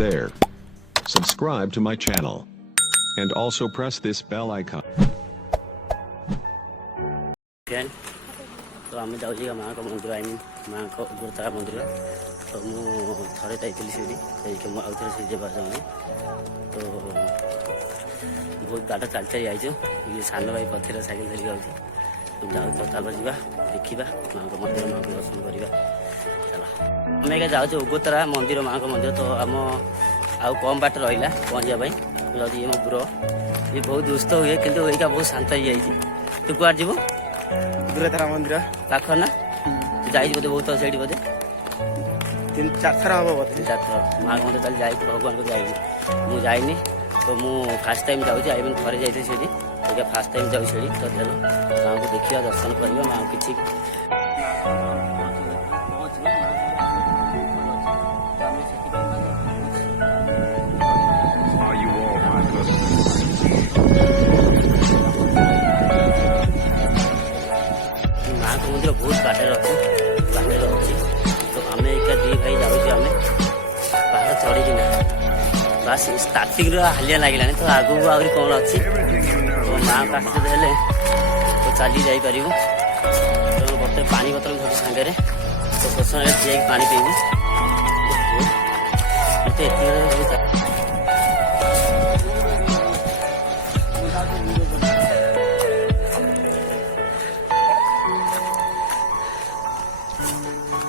there. Subscribe to my channel. And also press this bell icon. तो आम जाऊँ माँ का मंदिर आई मीन माँ का 𝓿𝓲𝓭𝓮𝓸 मंदिर तो मुझे थे जाइली से आउे से जावा चाहूँगी तो बहुत बाट चल चल जाइए ये सान भाई पथर साइकेल धरिक जाऊँ जाऊँ तो चलो जा देखा माँ को मंदिर माँ को दर्शन करवा चलो आम एका जाऊँ 𝓿𝓲𝓭𝓮𝓸 मंदिर माँ को मंदिर तो आम आउ कम बाट रहा पहुँचापी जाऊँ ये मो ब्रो ये बहुत दुष्ट हुए कितु एका बहुत शांत हो जाइए तू कुआर जीव 𝓿𝓲𝓭𝓮𝓸 मंदिर पाख ना जाइए बोधे बहुत से बोधे 3-4 थर हम बोधे 4 थर माँ को मंदिर जाए भगवान को जाइए मुझे जाइनी तो मुझे फास्ट टाइम जाऊँ आई मीन थे जाइए से फास्ट टाइम जाऊँ से तो चलो माँ को देखा दर्शन करवा माँ किसी मंदिर बहुत बाटे अच्छे तो आम एक दी भाई जाऊँ आम पहाड़ चढ़ी बस स्टार्टिंग हालिया लगे तो आगू आहरी कौन अच्छी तो माँ का आशीर्वाद हेले तो चली जापर तो बोतल पानी बोतल सब सागर तो शोषण जाए पा पीबी मत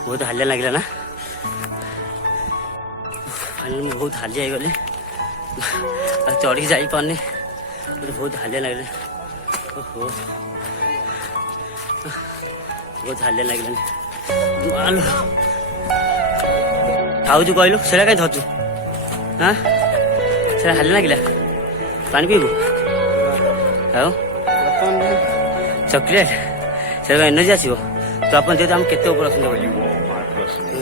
बहुत हालिया लगे ना फाइनल में बहुत हालिया गले चढ़ी जापारे बहुत हालिया लगे ओहो बहुत हालिया लगे खाऊ कहलु से कहीं धरचु हाँ से हालिया लगे पानी पीबू आउ चॉकलेट से एनर्जी आसो तो आप देखते आम केत ऊपर अच्छा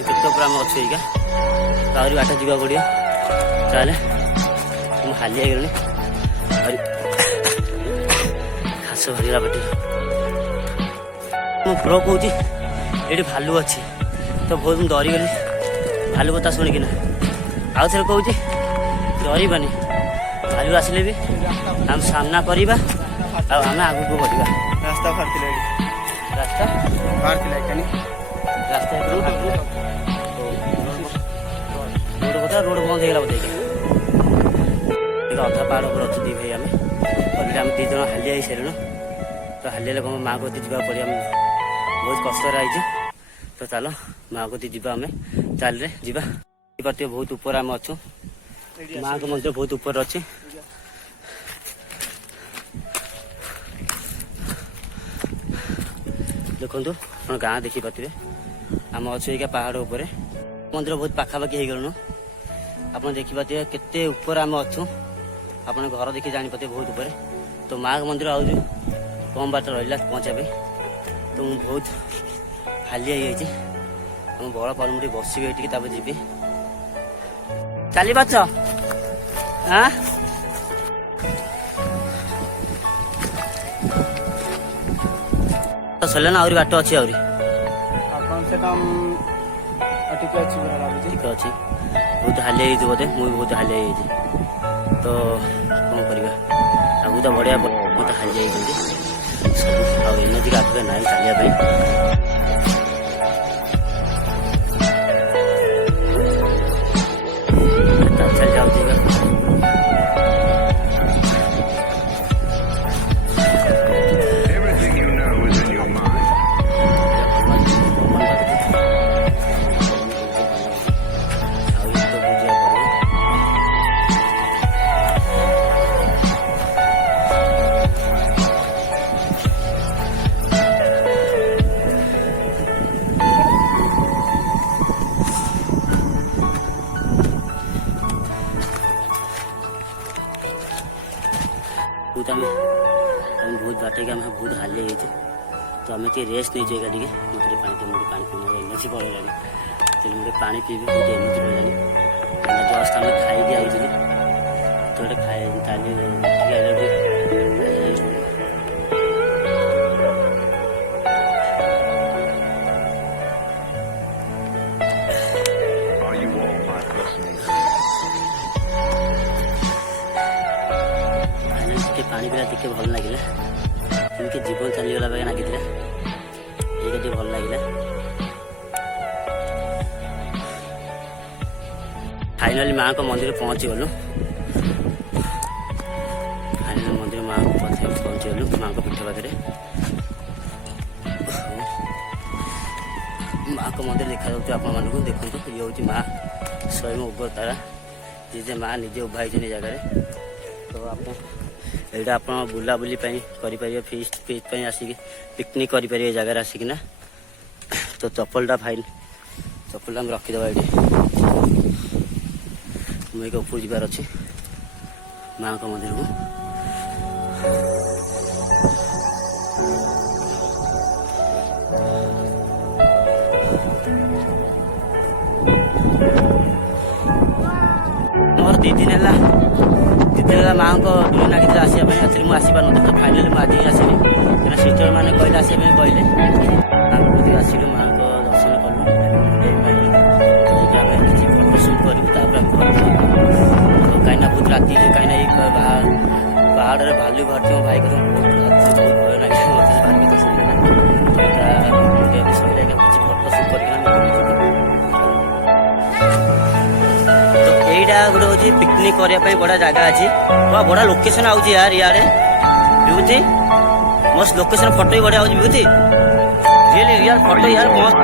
केत ऊपर आम अच्छे आहरी बाट जावा पड़ो ताले मुझे हालिया गली घास भरला पटे मो प्रो कौच ये भालू अच्छी तो बहुत मुझे डरीगली भालू कथा शुणिकी आउ थे कौच डरबानी भालू आसिले भी आम सामना करवा आम आग को बढ़ा रास्ता रास्ता रास्ता रोड कथा रोड बंद हो बोधे अधा पहाड़ पर अच्छे दी भाई आम आम दीज हालिया हो सारे तो हालिया कम माँ को जावा पड़े आम बहुत कष्ट आई तो चलो माँ को जावा आम चाल जा बहुत ऊपर आम अच्छु माँ को मंदिर बहुत ऊपर अच्छे देखु आप गाँ देखिपे आम अच्छे क्या पहाड़ उपर मंदिर बहुत पाखापाखि हो गलु आप देखिपे केते ऊपर आम अच्छु आप घर देखिए जापे बहुत ऊपर तो माँ मंदिर आज कम बाट रहा पहुँचापी तो मुझे बहुत हालिया आम बड़ पर बसबी ये जी चली पाच हाँ तो सर ना आहरी बाट अच्छी आहरी कम से कम ठीक अच्छी बहुत हालिया बोधे मुझे बहुत हालिया तो कौन करवा आगू तो बढ़िया बहुत हालिया सब एनर्जी आगे ना चलिए चल जाऊँ बहुत बाटे के बहुत हालिया हो तो आम रेस्ट नहीं चाहिए टे मुझे पानी पी एनर्जी पड़ेगा मुझे पानी पीबी बहुत एनर्जी पड़ेगा जस्ट आम खाई आई तो खाए ଟିକେ ଜୀବନ ଚାଲିଗଲା ବାଗିଆ ଲାଗିଥିଲା। ଏଇଟା ଟିକେ ଭଲ ଲାଗିଲା। ଫାଇନାଲି ମାଆଙ୍କ ମନ୍ଦିର ପହଞ୍ଚିଗଲୁ। ମାଆଙ୍କ ପାଖରେ ପହଞ୍ଚିଗଲୁ, ମାଆଙ୍କ ପୀଠ ପାଖରେ। ମାଆଙ୍କ ମନ୍ଦିର ଦେଖାଯାଉଛି ଆପଣମାନଙ୍କୁ। ଦେଖନ୍ତୁ, ଇଏ ହେଉଛି ମା ସ୍ୱୟଂ ଉଗ୍ରତାରା, ଯେ ମା ନିଜେ ଉଭା ହେଇଛନ୍ତି ଏ ଜାଗାରେ। ତ ଏଇଟା ଆପଣ ବୁଲାବୁଲି ପାଇଁ କରିପାରିବେ, ଫିଷ୍ଟ ପାଇଁ ଆସିକି ପିକନିକ୍ କରିପାରିବେ ଏ ଜାଗାରେ ଆସିକିନା। ତ ଚପଲଟା ଆମେ ରଖିଦେବା ଏଇଠି। ମୁଁ ଏକ ଉପରୁ ଯିବାର ଅଛି ମାଆଙ୍କ ମନ୍ଦିରକୁ। ମୋର 2 ଦିନ ହେଲା ମାଆଙ୍କ ଡୋରି ଲାଗିଥିଲା ଆସିବା ପାଇଁ। ଆକ୍ଚୁଆଲି ମୁଁ ଆସିପାରୁନଥିଲି, ତ ଫାଇନାଲି ମୁଁ ଆଜି ହିଁ ଆସିଲି। କାରଣ ସିଷ୍ଟର ମାନେ କହିଲେ ଆସିବା ପାଇଁ କହିଲେ। ମାଆଙ୍କ ପ୍ରତି ଆସିଲୁ, ମାଆଙ୍କ ଦର୍ଶନ କଲୁ, ଆମେ କିଛି ଫଟୋ ସୁଟ୍ କରିବୁ, ତାପରେ ଆମେ ଘରକୁ ଯିବୁ। କାହିଁକିନା ବହୁତ ରାତି, କାହିଁକିନା ଏଇ ପାହାଡ଼ରେ ଭାଲୁ ବାହାରୁଛି। ମୋ ଭାଇ କଥା ବହୁତ ଭୟ ଲାଗିଲା, ମୋତେ ସେ ଭାଲୁ କଥା ଶୁଣିଲା। ସରିଲା, କିଛି ଫଟୋ ସୁଟ୍ କରିକିନା ଏଇଟା ଗୋଟେ ହଉଛି ପିକନିକ୍ କରିବା ପାଇଁ ବଢିଆ ଜାଗା ଅଛି। ବଢିଆ ଲୋକେସନ ଆଉଛି ୟାର। ଇଆଡେ ବିଭୂତି ମସ୍ତ ଲୋକେସନ, ଫଟୋ ବି ବଢିଆ ହଉଛି ବିଭୂତି। ରିଏଲ ଫଟୋ ୟାର ମସ୍ତ।